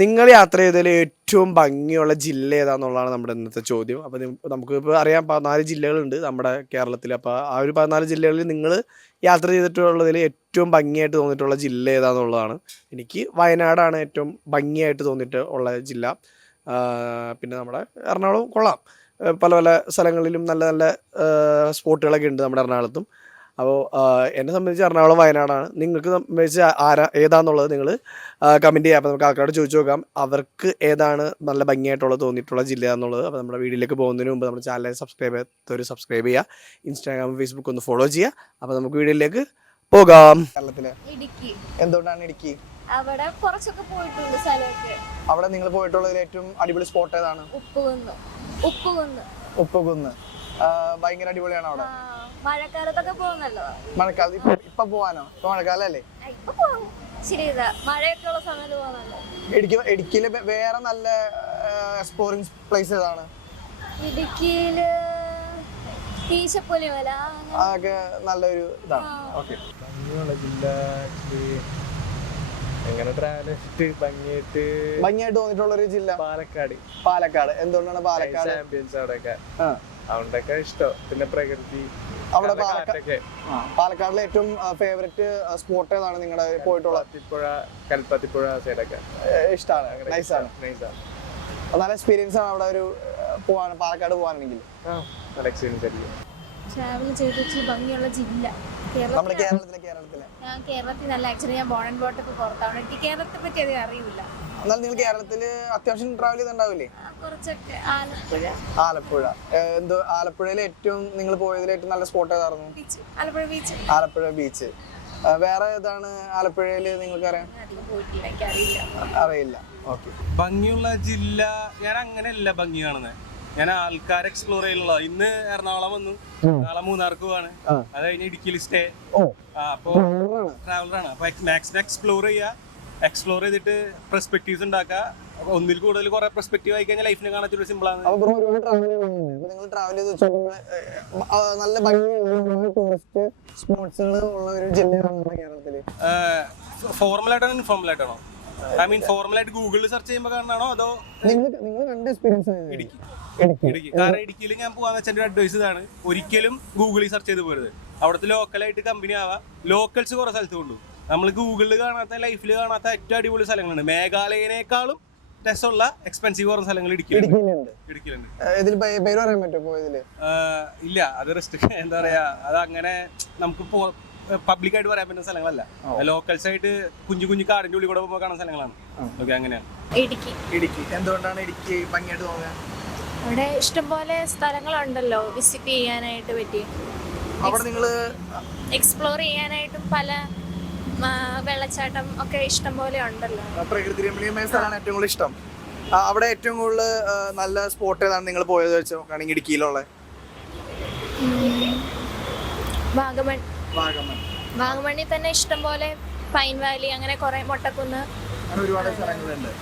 നിങ്ങൾ യാത്ര ചെയ്തതിൽ ഏറ്റവും ഭംഗിയുള്ള ജില്ല ഏതാണെന്നുള്ളതാണ് നമ്മുടെ ഇന്നത്തെ ചോദ്യം. അപ്പോൾ നമുക്കിപ്പോൾ അറിയാം 14 ജില്ലകളുണ്ട് നമ്മുടെ കേരളത്തിൽ. അപ്പോൾ ആ ഒരു 14 ജില്ലകളിൽ നിങ്ങൾ യാത്ര ചെയ്തിട്ടുള്ളതിൽ ഏറ്റവും ഭംഗിയായിട്ട് തോന്നിയിട്ടുള്ള ജില്ല ഏതാണെന്നുള്ളതാണ്. എനിക്ക് വയനാടാണ് ഏറ്റവും ഭംഗിയായിട്ട് തോന്നിയിട്ടുള്ള ജില്ല. പിന്നെ നമ്മുടെ എറണാകുളം കൊള്ളാം. പല പല സ്ഥലങ്ങളിലും നല്ല നല്ല സ്പോട്ടുകളൊക്കെ ഉണ്ട് നമ്മുടെ എറണാകുളത്തും. അപ്പോൾ എന്നെ സംബന്ധിച്ച് എറണാകുളം വയനാടാണ്. നിങ്ങൾക്ക് സംബന്ധിച്ച് ഏതാണെന്നുള്ളത് നിങ്ങൾ കമൻറ്റ് ചെയ്യുക. അപ്പോൾ നമുക്ക് ആൾക്കാരോട് ചോദിച്ചു നോക്കാം അവർക്ക് ഏതാണ് നല്ല ഭംഗിയായിട്ടുള്ളത് തോന്നിയിട്ടുള്ള ജില്ല എന്നുള്ളത്. അപ്പോൾ നമ്മുടെ വീഡിയോയിലേക്ക് പോകുന്നതിന് മുമ്പ് നമ്മുടെ ചാനൽ സബ്സ്ക്രൈബ് ചെയ്യുക. ഇൻസ്റ്റാഗ്രാം ഫേസ്ബുക്ക് ഒന്ന് ഫോളോ ചെയ്യുക. അപ്പോൾ നമുക്ക് വീഡിയോയിലേക്ക് പോകാം. കേരളത്തിലെ ഇടുക്കി. എന്തുകൊണ്ടാണ് ഇടുക്കി? അവിടെ കുറച്ചൊക്കെ പോയിട്ടുണ്ട് സ്ഥലമൊക്കെ. അവിടെ നിങ്ങൾ പോയിട്ടുള്ളതിൽ ഏറ്റവും അടിപൊളി സ്പോട്ട് ഏതാണ്? ഉപ്പുകുന്ന് ഭയങ്കര അടിപൊളിയാണ് അവിടെ. മഴക്കാലത്തൊക്കെ പോകുന്നല്ലോ. മഴക്കാലത്ത് ഇപ്പൊ പോവാനോ? ഇപ്പൊ മഴക്കാലല്ലേ? ഇപ്പൊ പോകും. ശരി, മഴയൊക്കെ ഉള്ള സമയത്ത് പോകുന്നല്ലോ. ഇടുക്കിയില് വേറെ നല്ല എക്സ്പ്ലോറിംഗ് പ്ലേസ് ഏതാണ്? ഇടുക്കിയില് ഈശപ്പുലിമല അതൊക്കെ നല്ലൊരു ഇതാണ്. ഓക്കെ. ഭംഗിയായിട്ട് തോന്നിട്ടുള്ള ഒരു ജില്ല പാലക്കാട്. എന്തുകൊണ്ടാണ് പാലക്കാട്? അതുകൊണ്ടൊക്കെ ഇഷ്ടം. പിന്നെ പ്രകൃതി. അവിടെ പാലക്കാടിലെ ഏറ്റവും ഫേവറേറ്റ് സ്പോട്ട് ഏതാണ് നിങ്ങളുടെ പോയിട്ടുള്ളത്? കൽപ്പത്തിപ്പുഴ സൈഡൊക്കെ ഇഷ്ടമാണ്. നൈസാണ്. നല്ല എക്സ്പീരിയൻസ് ആണ് അവിടെ ഒരു പാലക്കാട് പോകാനാണെങ്കിൽ. നല്ല എക്സ്പീരിയൻസ് ആയിരിക്കും. ട്രാവൽ ചെയ്തിട്ട് ഭംഗിയുള്ള ജില്ല നമ്മുടെ കേരളത്തിലെ ഞാൻ കേരളത്തിൽ നല്ല ആക്ച്വലി ഞാൻ ബോൺ ആൻഡ് ബ്രോട്ട് ഒക്കെ പുറത്താണ്. എനിക്ക് കേരളത്തെ പറ്റി അധികം അറിയില്ല. എന്നാൽ നിങ്ങൾ കേരളത്തില് അത്യാവശ്യം ട്രാവൽ ചെയ്തിട്ടുണ്ടാവില്ലേ? കുറച്ചൊക്കെ. ആലപ്പുഴ. എന്തോ ആലപ്പുഴയിലെ ഏറ്റവും നിങ്ങൾ പോയതിൽ ഏറ്റവും നല്ല സ്പോട്ട് ഏതായിരുന്നു? ആലപ്പുഴ ബീച്ച്. വേറെ ഏതാണ് ആലപ്പുഴയില് നിങ്ങൾക്ക് അറിയാം? അറിയില്ല. ഓക്കെ. ഭംഗിയുള്ള ജില്ല ഞാൻ അങ്ങനെയല്ല ഭംഗി കാണുന്നത്. ഞാൻ ആൾക്കാർ എക്സ്പ്ലോർ ചെയ്യുന്നുള്ള. ഇന്ന് എറണാകുളം വന്നു, നാളെ മൂന്നാർക്ക് പോവാണ്, അത് കഴിഞ്ഞ് ഇടുക്കിയിൽ സ്റ്റേ. അപ്പൊ ട്രാവലറാണ്. അപ്പൊ മാക്സിമം എക്സ്പ്ലോർ ചെയ്തിട്ട് പെർസ്പെക്റ്റീവ്സ് ഉണ്ടാക്കുക. ഒന്നിൽ കൂടുതൽ കുറെ പെർസ്പെക്റ്റീവ് ആയി കഴിഞ്ഞാൽ ലൈഫിനെ കാണാൻ ഒരു സിമ്പിൾ ആണ്. ഫോർമലായിട്ടാണോ ഇൻഫോർമൽ ആയിട്ടാണോ? ഐ മീൻ ഫോർമലായിട്ട് ഗൂഗിളിൽ സെർച്ച് ചെയ്യുമ്പോൾ കാണാണോ അതോ ഇടുക്കി? കാരണം ഇടുക്കിയിൽ ഞാൻ പോകാന്ന് വെച്ചാൽ അഡ്വൈസ് ഇതാണ്: ഒരിക്കലും ഗൂഗിളിൽ സെർച്ച് ചെയ്ത് പോരുത്. അവിടുത്തെ ലോക്കലായിട്ട് കമ്പനി ആവാം. ലോക്കൽസ് കുറെ സ്ഥലത്ത് കൊണ്ടു. നമ്മൾ ഗൂഗിളിൽ കാണാത്ത, ലൈഫിൽ കാണാത്ത ഏറ്റവും അടിപൊളി സ്ഥലങ്ങളുണ്ട്. മേഘാലയനേക്കാളും രസമുള്ള എക്സ്പെൻസീവ് കുറേ സ്ഥലങ്ങൾ ഇടുക്കിയിലുണ്ട്. ഇല്ല, അത് റെസ്റ്റ് എന്താ പറയാ, അത് അങ്ങനെ നമുക്ക് പബ്ലിക് ആയിട്ട് പറയാൻ പറ്റുന്ന സ്ഥലങ്ങളല്ല. ലോക്കൽസ് ആയിട്ട് കുഞ്ഞു കുഞ്ഞു കാടിന്റെ ഉള്ളിൽ കൂടെ പോകുമ്പോൾ കാണുന്ന സ്ഥലങ്ങളാണ്. ഓക്കെ, അങ്ങനെയാണ് ഇടുക്കി. എന്തുകൊണ്ടാണ് ഇടുക്കി ഭംഗിയായിട്ട് തോന്നുന്നത്? അവിടെ ഇഷ്ടംപോലെ സ്ഥലങ്ങളുണ്ടല്ലോ വിസിറ്റ് ചെയ്യാനായിട്ട് പറ്റി. അവിടെ നിങ്ങള് എക്സ്പ്ലോർ ചെയ്യാനായിട്ടും പല വെള്ളച്ചാട്ടം ഒക്കെ ഇഷ്ടം പോലെ ഉണ്ടല്ലോ. പ്രകൃതി രമണീയമായ സ്ഥലമാണ് ഏറ്റവും കൂടുതൽ ഇഷ്ടം. അവിടെ ഏറ്റവും കൂടുതൽ നല്ല സ്പോട്ട് ഏതാണ് നിങ്ങൾ പോയത് വെച്ച് നോക്കുകയാണെങ്കിൽ ഇടുക്കിയിലുള്ള? വാഗമണിൽ തന്നെ ഇഷ്ടം പോലെ പൈൻ വാലി, അങ്ങനെ കുറെ മൊട്ടക്കുന്ന്, ഒരുപാട് സ്ഥലങ്ങളുണ്ട്.